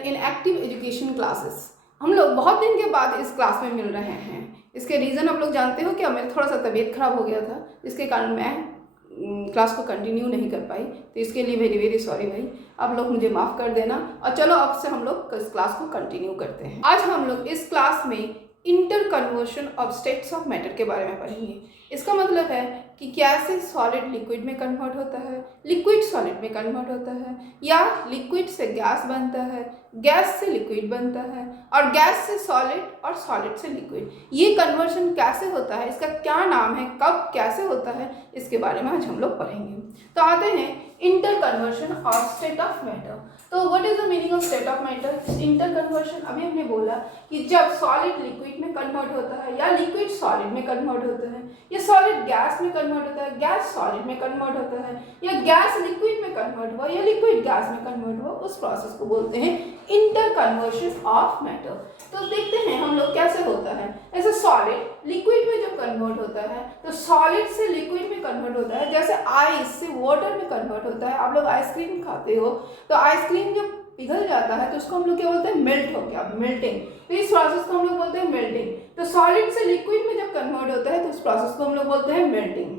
इन active education classes. हम लोग बहुत दिन के बाद इस क्लास में मिल रहे हैं। इसके रीज़न आप लोग जानते हो क्या? मेरा थोड़ा सा तबीयत खराब हो गया था, जिसके कारण मैं क्लास को कंटिन्यू नहीं कर पाई, तो इसके लिए वेरी वेरी सॉरी भाई। आप लोग मुझे माफ़ कर देना। और चलो अब से हम लोग इस क्लास को कंटिन्यू करते हैं। आज हम लोग इस क्लास में inter conversion of states of matter के बारे में पढ़ेंगे। इसका मतलब है कि कैसे सॉलिड लिक्विड में कन्वर्ट होता है, लिक्विड सॉलिड में कन्वर्ट होता है, या लिक्विड से गैस बनता है, गैस से लिक्विड बनता है, और गैस से सॉलिड और सॉलिड से लिक्विड। ये कन्वर्शन कैसे होता है, इसका क्या नाम है, कब कैसे होता है, इसके बारे में आज हम लोग पढ़ेंगे। तो आते हैं inter conversion of state of matter. तो what is the meaning of state of matter? Inter conversion अभी हमने बोला कि जब सॉलिड लिक्विड में कन्वर्ट होता है, या लिक्विड सॉलिड में कन्वर्ट होता है, या सॉलिड गैस में कन्वर्ट होता है, गैस सॉलिड में कन्वर्ट होता है, या गैस लिक्विड में कन्वर्ट हुआ, या लिक्विड गैस में कन्वर्ट हुआ, उस प्रोसेस को बोलते हैं इंटर कन्वर्शन ऑफ मैटर। तो देखते हैं हम लोग कैसे होता है। ऐसे सॉलिड लिक्विड में जब कन्वर्ट होता है तो सॉलिड से लिक्विड में कन्वर्ट होता है। जैसे आइस से वाटर में कन्वर्ट होता है। आप लोग आइसक्रीम खाते हो तो आइसक्रीम जब पिघल जाता है तो उसको हम लोग क्या बोलते हैं? मेल्ट हो गया, मेल्टिंग। तो इस प्रोसेस को हम लोग बोलते हैं मेल्टिंग। तो सॉलिड से लिक्विड में जब कन्वर्ट होता है तो उस प्रोसेस को हम लोग बोलते हैं मेल्टिंग।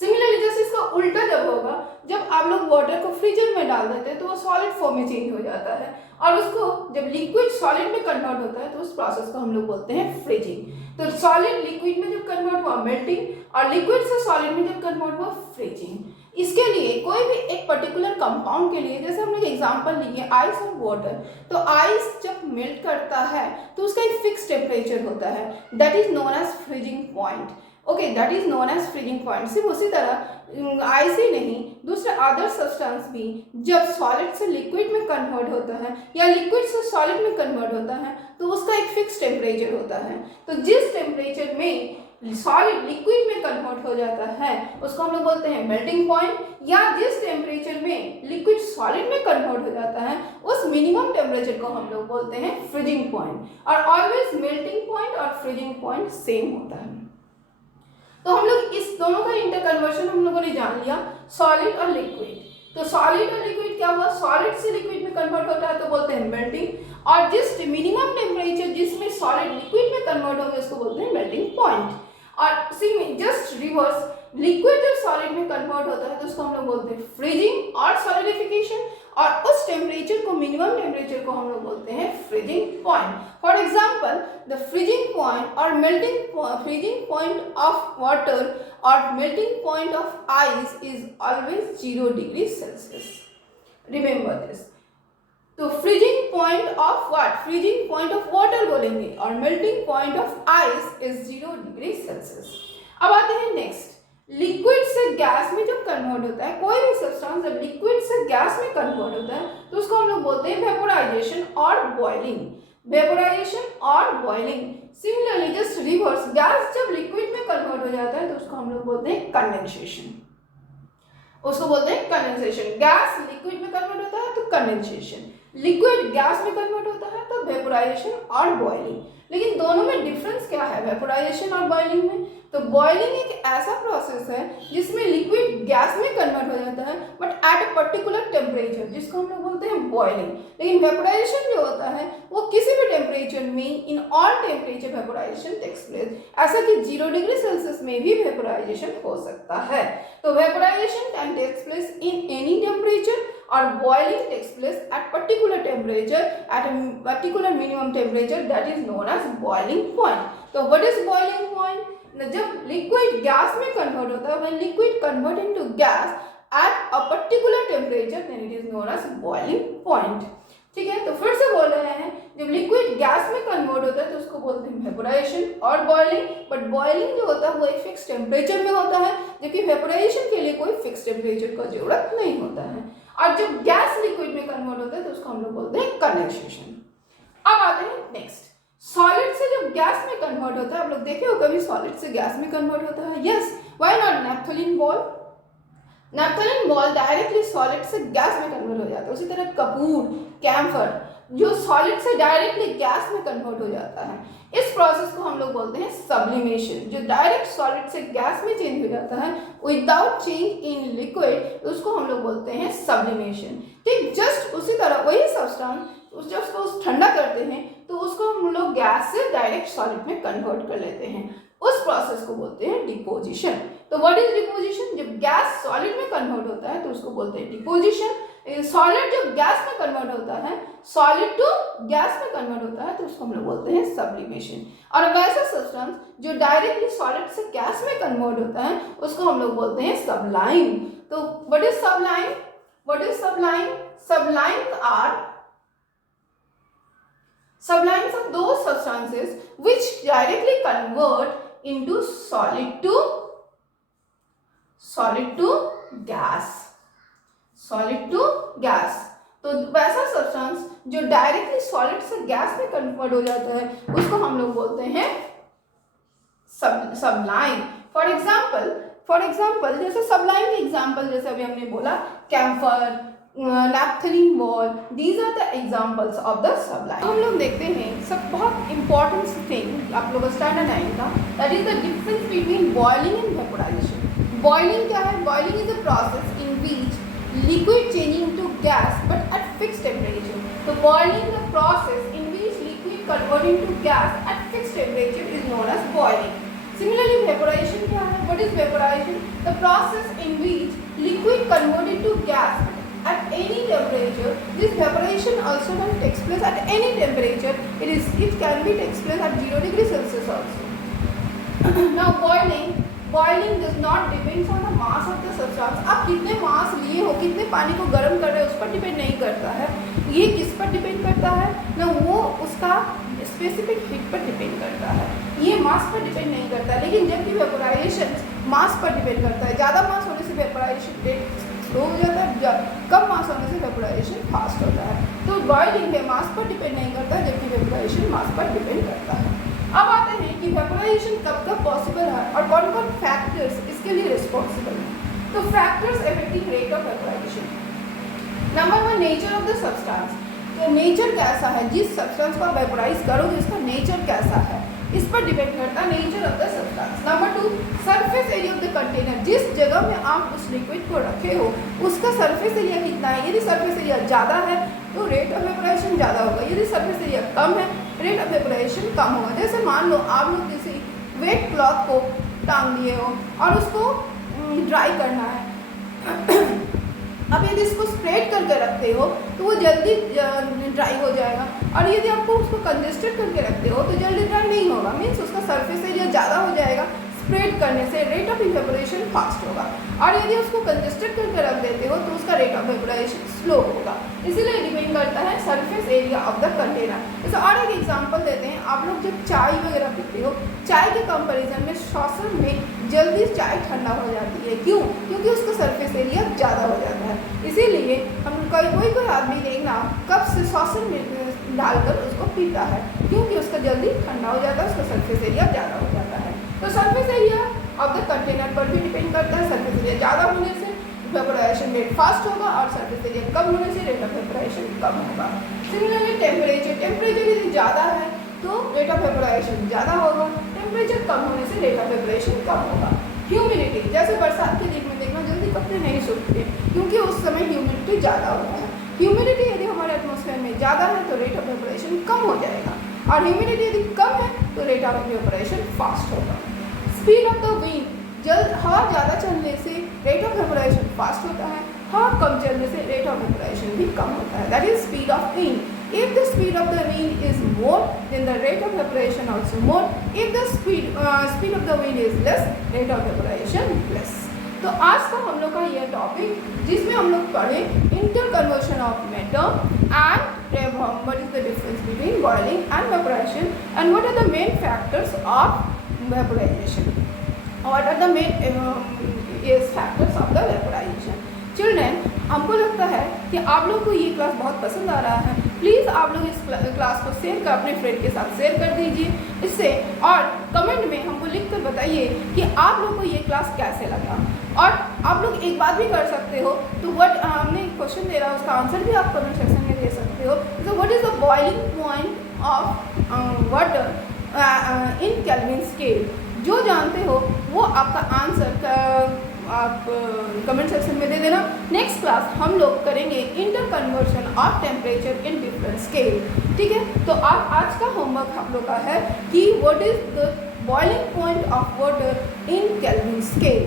सिमिलरली जैसे इसका उल्टा जब होगा, जब आप लोग वाटर को फ्रीजर में डाल देते हैं तो वो सॉलिड फॉर्म में चेंज हो जाता है, और उसको जब लिक्विड सॉलिड में कन्वर्ट होता है तो उस प्रोसेस को हम लोग बोलते हैं फ्रीजिंग। तो सॉलिड लिक्विड में जब कन्वर्ट हुआ मेल्टिंग, और लिक्विड से सॉलिड में जब कन्वर्ट हुआ फ्रीजिंग। इसके लिए कोई भी एक पर्टिकुलर कंपाउंड के लिए, जैसे हम लोग एग्जांपल लिए आइस और वाटर, तो आइस जब मेल्ट करता है तो उसका एक फिक्स टेम्परेचर होता है, that is known as freezing point. Okay, that is known as freezing point. सिर्फ उसी तरह आइस ही नहीं, दूसरे अदर सब्सटेंस भी जब सॉलिड से लिक्विड में कन्वर्ट होता है, या लिक्विड से सॉलिड में कन्वर्ट होता है, तो उसका एक फिक्स टेम्परेचर होता है। तो जिस टेम्परेचर में सॉलिड लिक्विड में कन्वर्ट हो जाता है उसको हम लोग बोलते हैं मेल्टिंग पॉइंट, या जिस टेम्परेचर में लिक्विड सॉलिड में कन्वर्ट हो जाता है उस मिनिमम टेम्परेचर को हम लोग बोलते हैं फ्रीजिंग पॉइंट। और ऑलवेज मेल्टिंग पॉइंट और फ्रीजिंग पॉइंट सेम होता है। तो हम लोग इस दोनों का इंटर कन्वर्शन हम लोगों ने जान लिया, सॉलिड और लिक्विड। तो सॉलिड और लिक्विड क्या हुआ? सॉलिड से लिक्विड में कन्वर्ट होता है तो बोलते हैं मेल्टिंग, और जिस मिनिमम टेम्परेचर जिसमें सॉलिड लिक्विड में कन्वर्ट होगा उसको बोलते हैं मेल्टिंग पॉइंट। और जस्ट रिवर्स, लिक्विड जब सॉलिड में कन्वर्ट होता है तो उसको हम लोग बोलते हैं फ्रीजिंग और सॉलिडिफिकेशन, और उस टेम्परेचर को, मिनिमम टेम्परेचर को हम लोग बोलते हैं freezing point. For example, the freezing point और फ्रीजिंग पॉइंट ऑफ वाटर और melting point of ice is always 0 degree Celsius. Remember this. तो freezing point of what? Freezing point of water बोलेंगे, और melting point of ice is 0 degree Celsius. अब आते हैं next, liquid से gas में जब कन्वर्ट होता है, कोई भी सब्सटेंस जब लिक्विड से गैस में कन्वर्ट होता है तो उसको हम लोग बोलते हैं वेपोराइजेशन और बॉइलिंग। वेपोराइजेशन और boiling. Similarly just reverse, gas जब लिक्विड में कन्वर्ट हो जाता है तो उसको हम लोग बोलते हैं कंडेंसेशन। उसको बोलते हैं कंडेंसेशन। गैस लिक्विड में कन्वर्ट होता है तो कंडेंसेशन, लिक्विड गैस में कन्वर्ट होता है तो वेपोराइजेशन और बॉइलिंग। लेकिन दोनों में डिफरेंस क्या है वेपोराइजेशन और बॉइलिंग में? तो बॉइलिंग एक ऐसा प्रोसेस है जिसमें लिक्विड गैस में कन्वर्ट हो जाता है, but at a particular temperature, जिसको हम लोग बोलते हैं बॉइलिंग। लेकिन वेपोराइजेशन जो होता है वो किसी भी टेम्परेचर में, in all temperature vaporization takes place. ऐसा कि 0 डिग्री सेल्सियस में भी वेपोराइजेशन हो सकता है। तो vaporization can takes place in any temperature, और boiling takes place at particular temperature, at a particular minimum temperature, that is known as boiling point. तो what is boiling point? जब liquid gas में convert होता है, when liquid convert into gas at a particular temperature, then it is known as boiling point. ठीक है, तो फिर से बोल रहे हैं, जब लिक्विड गैस में कन्वर्ट होता है तो उसको बोलते हैं वेपोराइजेशन और बॉइलिंग। बट बॉइलिंग जो होता है वो एक फिक्स टेम्परेचर में होता है, जबकि वेपोराइजेशन के लिए कोई फिक्स टेम्परेचर का जरूरत नहीं होता है। और जब गैस लिक्विड में कन्वर्ट होता है तो उसको हम लोग बोलते हैं कंडेंसेशन। अब आते हैं नेक्स्ट, सॉलिड से जब गैस में कन्वर्ट होता है, आप लोग देखे हो कभी सॉलिड से गैस में कन्वर्ट होता है? Yes, why not naphthalene ball? Naphthalene ball directly solid से गैस में कन्वर्ट हो जाता है। उसी तरह कपूर, कैम्फर जो सॉलिड से डायरेक्टली गैस में कन्वर्ट हो जाता है, इस प्रोसेस को हम लोग बोलते हैं सब्लिमेशन। जो डायरेक्ट सॉलिड से गैस में चेंज हो जाता है विदाउट चेंज इन लिक्विड, उसको हम लोग बोलते हैं सब्लिमेशन। ठीक, जस्ट उसी तरह वही सब्सटेंस जब उसको ठंडा करते हैं तो उसको हम लोग गैस से डायरेक्ट सॉलिड में कन्वर्ट कर लेते हैं। उस प्रोसेस को बोलते हैं डिपोजिशन। तो व्हाट इज डिपोजिशन? जब गैस सॉलिड में कन्वर्ट होता है तो उसको बोलते हैं डिपोजिशन। सॉलिड जब गैस में कन्वर्ट होता है, सॉलिड टू गैस में कन्वर्ट होता है तो उसको हम लोग बोलते हैं सब्लिमेशन। और वैसा सब्सटेंस जो डायरेक्टली सॉलिड से गैस में कन्वर्ट होता है उसको हम लोग बोलते हैं सबलाइम। तो what is Sublime? What is Sublime? Sublimes are those substances which directly convert into solid to gas. Solid to gas. तो वैसा सब्सटेंस जो डायरेक्टली सॉलिड से गैस में कन्वर्ट हो जाता है उसको हम लोग बोलते हैं सबलाइम। फॉर एग्जाम्पल जैसे सबलाइम के एग्जाम्पल जैसे अभी हमने बोला camphor, naphthalene ball, these are the examples of the sublime. हम लोग देखते हैं सब बहुत इंपॉर्टेंट थिंग आप लोग स्टैंडर्ड 9 का, that is the difference between boiling and vaporisation. Boiling क्या है? Boiling is a process in which liquid changing to gas but at fixed temperature. So boiling the process in which liquid converting to gas at fixed temperature is known as boiling. Similarly vaporization क्या है? What is vaporization? The process in which liquid converted to gas at any temperature. This vaporization also takes place at any temperature. It can be takes place at 0 degrees Celsius also. Now boiling does not depends on the mass of the substance. आप कितने मास लिए हो, कितने पानी को गर्म कर रहे हो उस पर डिपेंड नहीं करता है। ये किस पर डिपेंड करता है ना, वो उसका स्पेसिफिक हीट पर डिपेंड करता है, ये मास पर डिपेंड नहीं करता। लेकिन जबकि वेपोराइजेशन मास पर डिपेंड करता है। ज़्यादा मास होने से वेपोराइजेशन रेट स्लो हो जाता है, कम मास होने से वेपोराइजेशन फास्ट होता है। तो बॉइलिंग है मास पर डिपेंड नहीं करता, जबकि वेपोराइजेशन मास पर डिपेंड करता है। अब आते हैं कि वेपोराइजेशन कब कब पॉसिबल है और कौन कौन फैक्टर्स इसके लिए रिस्पॉन्सिबल हैं। तो factors affecting rate of vaporisation. Number 1, nature of the substance. तो नेचर कैसा है, जिस सब्सटेंस को आप वेपोराइज करोगे उसका नेचर कैसा है, इस पर डिपेंड करता है nature of the substance. Number 2, surface area of the container. जिस जगह में आप उस लिक्विड को रखे हो उसका सरफेस एरिया कितना है। यदि सरफेस एरिया ज़्यादा है तो रेट ऑफ वेपोराइजेशन ज़्यादा होगा, यदि सरफेस एरिया कम है रेट ऑफ वेपोराइजेशन कम होगा। जैसे मान लो आप लोग किसी वेट क्लॉथ को टांग दिए हो और उसको ड्राई करना है। अब यदि इसको स्प्रेड करके रखते हो तो वो जल्दी ड्राई हो जाएगा, और यदि आपको उसको कंजेस्टेड करके रखते हो तो जल्दी ड्राई नहीं होगा, मीन्स उसका सरफेस एरिया ज़्यादा हो जाएगा। स्प्रेड करने से रेट ऑफ इवेपोरेशन फास्ट होगा, और यदि उसको कंजेस्टेड करके रख देते हो तो उसका रेट ऑफ इवेपोरेशन स्लो होगा। इसीलिए डिपेंड करता है surface area of the container. जैसे और एक एग्जांपल देते हैं, आप लोग जब चाय वगैरह पीते हो, चाय के कंपैरिजन में सॉसर में जल्दी चाय ठंडा हो जाती है। क्यों? क्योंकि उसका सरफेस एरिया ज़्यादा हो जाता है। इसीलिए हम कोई आदमी देखना कप से सॉसर में डालकर उसको पीता है, क्योंकि उसका जल्दी ठंडा हो जाता है, उसका सरफेस एरिया ज़्यादा हो जाता है। तो surface area of the container पर भी डिपेंड करता है। सरफेस एरिया ज़्यादा होने से वेपोराइजेशन रेट फास्ट होगा और सरफेस एरिया कम होने से रेट ऑफ वेपोराइजेशन कम होगा। सिमिलरली टेम्परेचर यदि ज़्यादा है तो रेट ऑफ वेपोराइजेशन ज़्यादा होगा, टेम्परेचर कम होने से रेट ऑफ वेपोराइजेशन कम होगा। ह्यूमिडिटी, जैसे बरसात के दिन में देखना जल्दी कपड़े नहीं सूखते क्योंकि उस समय ह्यूमिडिटी ज़्यादा होता है। ह्यूमिडिटी यदि हमारे एटमॉस्फेयर में ज़्यादा है तो रेट ऑफ वेपोराइजेशन कम हो जाएगा, और ह्यूमिडिटी यदि कम है तो रेट ऑफ वेपोराइजेशन फास्ट होगा। स्पीड ऑफ द विंड, हवा ज़्यादा चलने से रेट ऑफ वेपोराइजेशन फास्ट होता है, हवा कम चलने से रेट ऑफ वेपोराइजेशन भी कम होता है। That is speed of wind. If the speed of the wind is more, then the rate of evaporation also more. If the speed of the wind is less, rate of evaporation less. तो आज का हम लोग का ये topic जिसमें हम लोग पढ़े inter conversion of matter and what is the difference between boiling and vaporization and what are the main factors of vaporization, what are the main factors of the vaporization. Children, हमको लगता है कि आप लोग को ये क्लास बहुत पसंद आ रहा है। प्लीज़ आप लोग इस क्लास को शेयर कर अपने फ्रेंड के साथ शेयर कर दीजिए इससे, और कमेंट में हमको लिख कर बताइए कि आप लोग को ये क्लास कैसे लगा। और आप लोग एक बात भी कर सकते हो, तो हमने क्वेश्चन दे रहा है उसका आंसर भी आप कमेंट सेक्शन में दे सकते हो। तो what is the boiling point of water in kelvin scale, जो जानते हो वो आपका आंसर आप कमेंट सेक्शन में दे देना। नेक्स्ट क्लास हम लोग करेंगे inter conversion of temperature in different scale. ठीक है, तो आज का होमवर्क हम लोग का है कि what is the boiling point of water in kelvin scale.